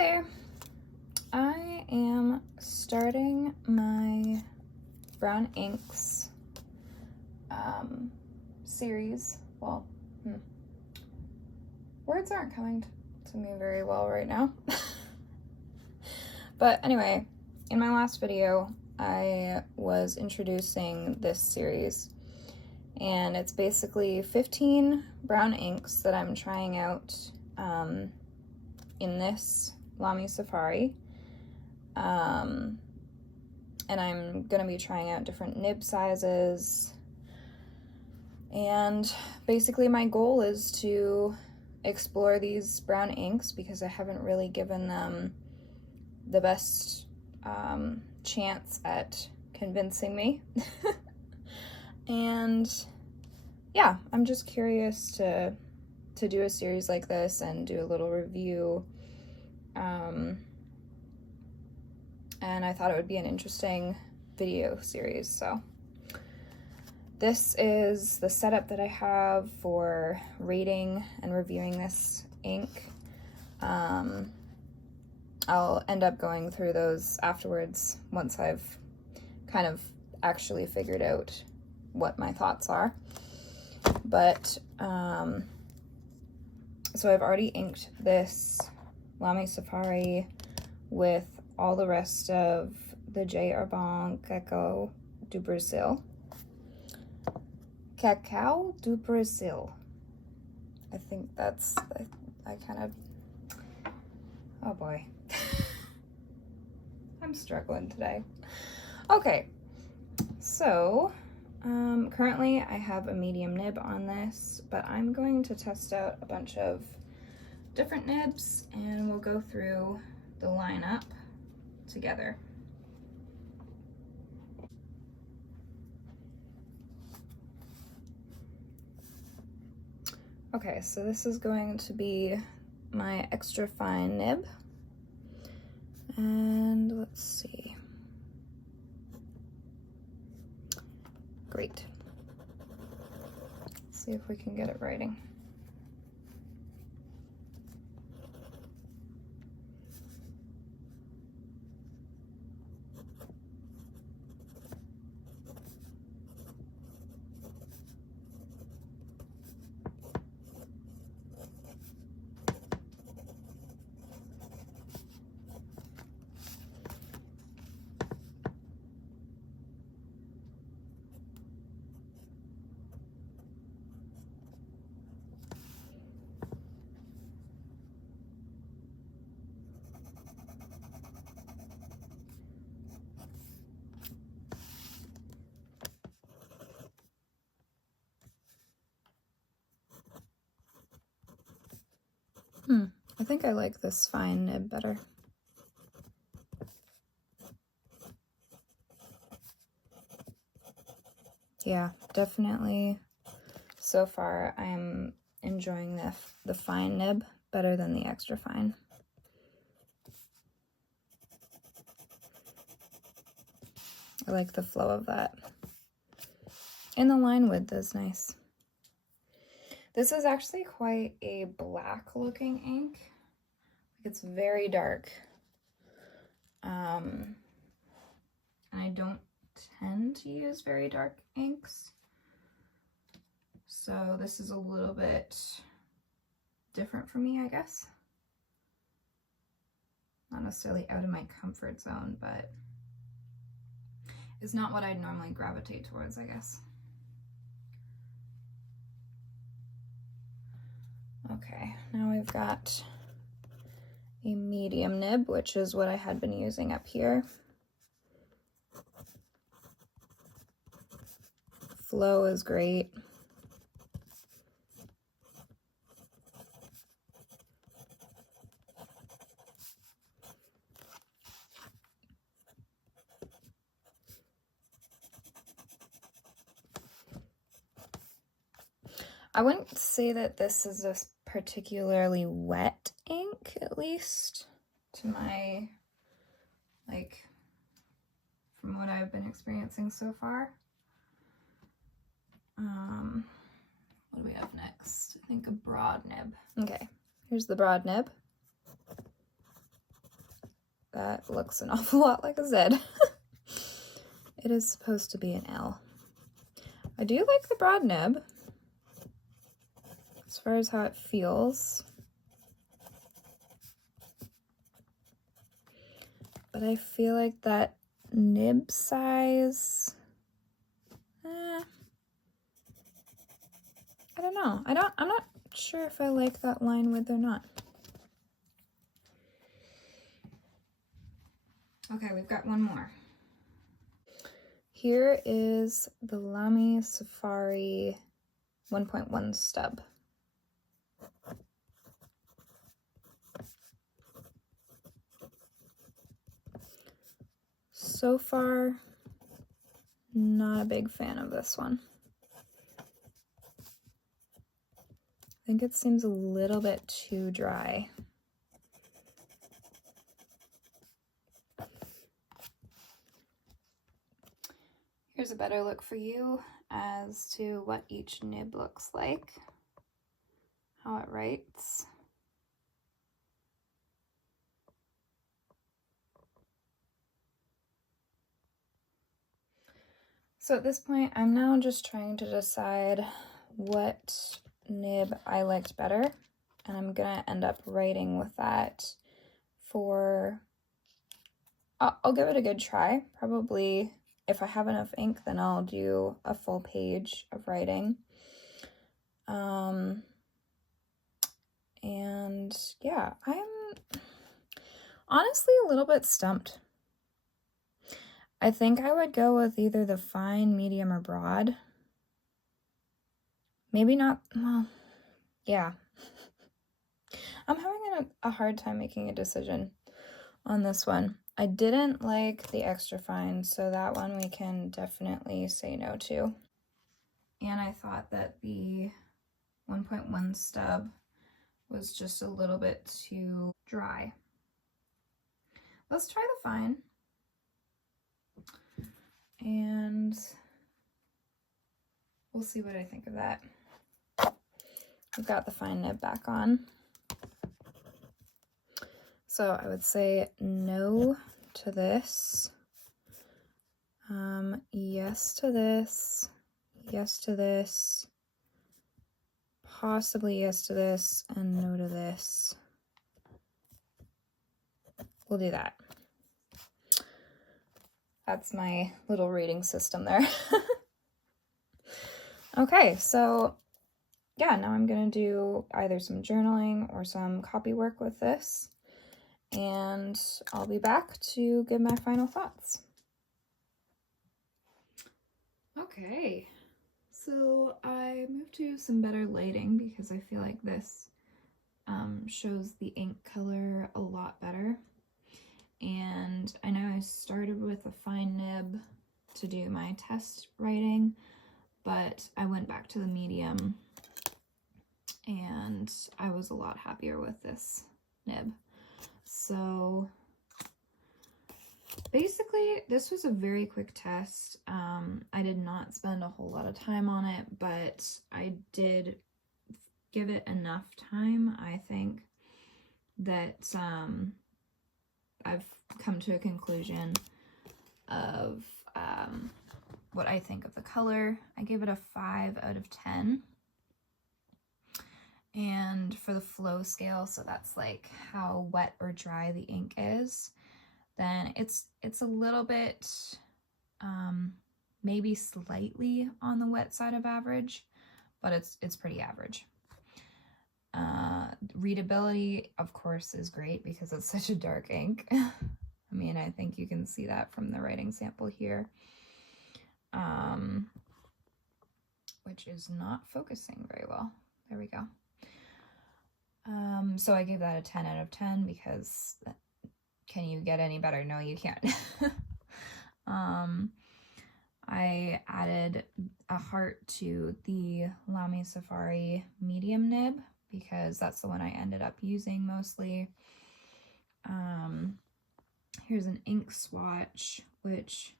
there. I am starting my brown inks series. Well, words aren't coming to me very well right now. But anyway, in my last video, I was introducing this series, and it's basically 15 brown inks that I'm trying out in this Lamy Safari. And I'm gonna be trying out different nib sizes, and basically my goal is to explore these brown inks because I haven't really given them the best chance at convincing me. And yeah, I'm just curious to do a series like this and do a little review. And I thought it would be an interesting video series. So this is the setup that I have for rating and reviewing this ink. I'll end up going through those afterwards once I've kind of actually figured out what my thoughts are. But so I've already inked this Lamy Safari with all the rest of the Herbin Cacao Du Bresil. Cacao Du Bresil. I think that's, I kind of, oh boy. I'm struggling today. Okay, so currently I have a medium nib on this, but I'm going to test out a bunch of different nibs and we'll go through the lineup together. Okay, so this is going to be my extra fine nib. And let's see. Great. Let's see if we can get it writing. I think I like this fine nib better. Yeah, definitely. So far, I'm enjoying the fine nib better than the extra fine. I like the flow of that. And the line width is nice. This is actually quite a black looking ink. It's very dark. And I don't tend to use very dark inks. So this is a little bit different for me, I guess. Not necessarily out of my comfort zone, but it's not what I'd normally gravitate towards, I guess. Okay, now we've got a medium nib, which is what I had been using up here. Flow is great. I wouldn't say that this is a particularly wet ink, at least to my, like, from what I've been experiencing so far. What do we have next? I think a broad nib. Okay, here's the broad nib. that looks an awful lot like a Z. It is supposed to be an L. I do like the broad nib as far as how it feels. But I feel like that nib size, I don't know. I'm not sure if I like that line width or not. Okay, we've got one more. Here is the Lamy Safari 1.1 stub. So far, not a big fan of this one. I think it seems a little bit too dry. Here's a better look for you as to what each nib looks like, how it writes. So at this point, I'm now just trying to decide what nib I liked better, and I'm gonna end up writing with that for, I'll give it a good try. Probably if I have enough ink, then I'll do a full page of writing. And yeah, I'm honestly a little bit stumped. I think I would go with either the fine, medium, or broad. Maybe not, well, yeah. I'm having a hard time making a decision on this one. I didn't like the extra fine, so that one we can definitely say no to. And I thought that the 1.1 stub was just a little bit too dry. Let's try the fine. And we'll see what I think of that. I've got the fine nib back on. So I would say no to this, yes to this, yes to this, possibly yes to this, and no to this. We'll do that. That's my little rating system there. Okay, so yeah, now I'm gonna do either some journaling or some copy work with this, and I'll be back to give my final thoughts. Okay, so I moved to some better lighting because I feel like this shows the ink color a lot better. And I know I started with a fine nib to do my test writing, but I went back to the medium and I was a lot happier with this nib. So basically this was a very quick test. I did not spend a whole lot of time on it, but I did give it enough time, I think, that I've come to a conclusion of what I think of the color. I gave it a 5 out of 10. And for the flow scale, so that's like how wet or dry the ink is, then it's a little bit, maybe slightly on the wet side of average, but it's pretty average. Readability, of course, is great because it's such a dark ink. I mean, I think you can see that from the writing sample here, which is not focusing very well. There we go. So I gave that a 10 out of 10 because can you get any better? No, you can't. I added a heart to the Lamy Safari medium nib because that's the one I ended up using mostly. Here's an ink swatch, which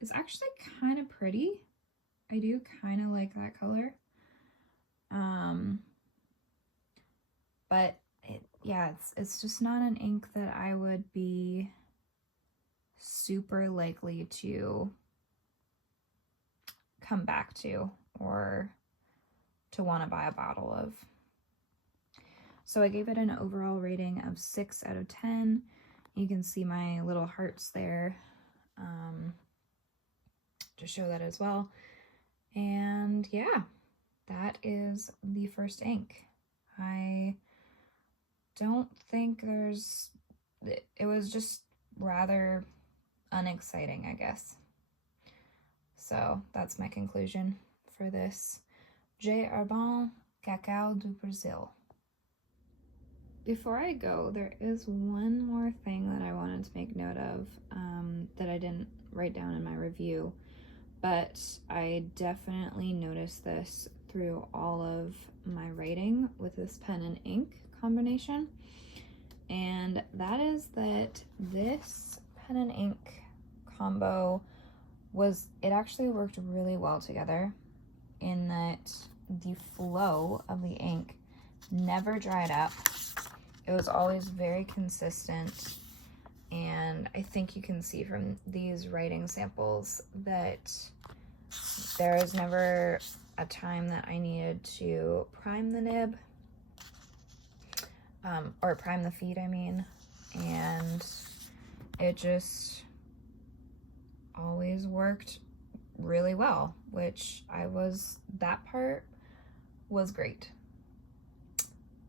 is actually kind of pretty. I do kind of like that color. But yeah, it's just not an ink that I would be super likely to come back to or to want to buy a bottle of. So I gave it an overall rating of 6 out of 10. You can see my little hearts there to show that as well. And yeah, that is the first ink. I don't think it was just rather unexciting, I guess. So that's my conclusion for this Herbin Cacao Du Bresil. Before I go, there is one more thing that I wanted to make note of that I didn't write down in my review, but I definitely noticed this through all of my writing with this pen and ink combination, and that is that this pen and ink combo it actually worked really well together in that the flow of the ink never dried up. It was always very consistent, and I think you can see from these writing samples that there was never a time that I needed to prime the nib, or prime the feed, I mean, and it just always worked really well, that part was great.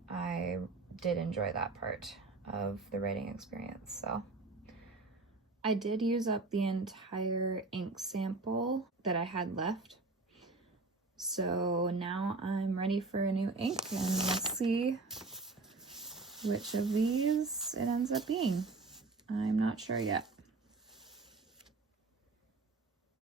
I did enjoy that part of the writing experience. So I did use up the entire ink sample that I had left. So now I'm ready for a new ink, and let's see which of these it ends up being. I'm not sure yet.